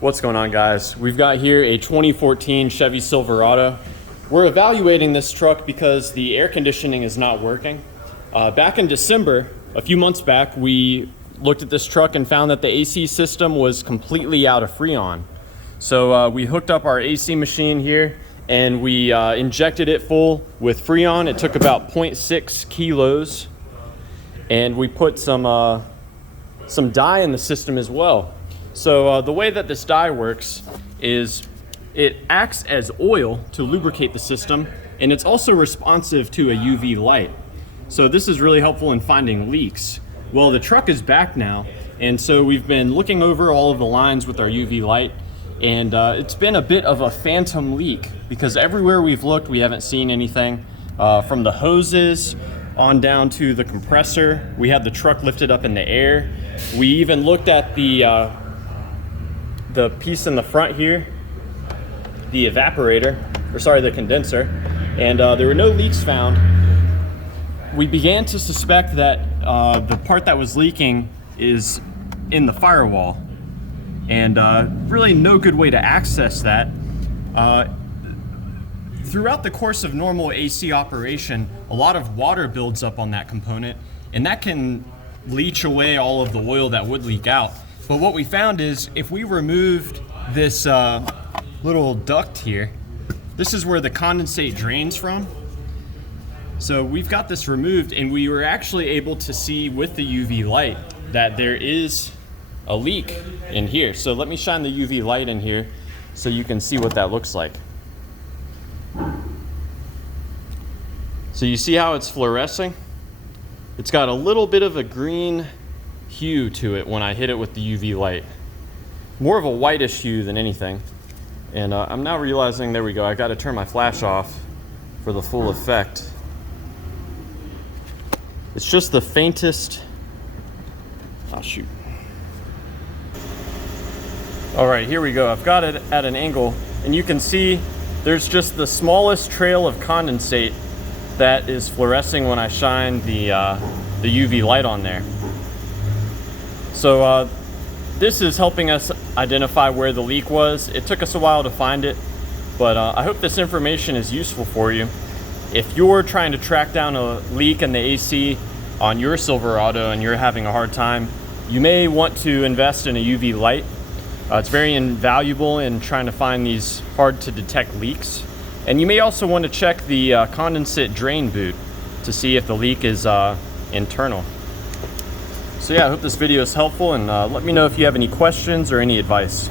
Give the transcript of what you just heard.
What's going on, guys? We've got here a 2014 Chevy Silverado. We're evaluating this truck because the air conditioning is not working. Back in December, a few months back, we looked at this truck and found that the AC system was completely out of Freon. So we hooked up our AC machine here and we injected it full with Freon. It took about 0.6 kilos, and we put some dye in the system as well. So the way that this dye works is it acts as oil to lubricate the system, and it's also responsive to a UV light. So this is really helpful in finding leaks. Well, the truck is back now, and so we've been looking over all of the lines with our UV light, and it's been a bit of a phantom leak because everywhere we've looked, we haven't seen anything. From the hoses on down to the compressor, we had the truck lifted up in the air. We even looked at the piece in the front here, the evaporator, or sorry, the condenser, and there were no leaks found. We began to suspect that the part that was leaking is in the firewall, and really no good way to access that. Throughout the course of normal AC operation, a lot of water builds up on that component, and that can leach away all of the oil that would leak out. But what we found is if we removed this little duct here, this is where the condensate drains from. So we've got this removed, and we were actually able to see with the UV light that there is a leak in here. So let me shine the UV light in here so you can see what that looks like. So you see how it's fluorescing? It's got a little bit of a green hue to it when I hit it with the UV light. More of a whitish hue than anything. And I'm now realizing, there we go, I gotta turn my flash off for the full effect. It's just the faintest, oh shoot. All right, here we go. I've got it at an angle, and you can see there's just the smallest trail of condensate that is fluorescing when I shine the UV light on there. So this is helping us identify where the leak was. It took us a while to find it, but I hope this information is useful for you. If you're trying to track down a leak in the AC on your Silverado and you're having a hard time, you may want to invest in a UV light. It's very invaluable in trying to find these hard to detect leaks. And you may also want to check the condensate drain boot to see if the leak is internal. So yeah, I hope this video is helpful, and let me know if you have any questions or any advice.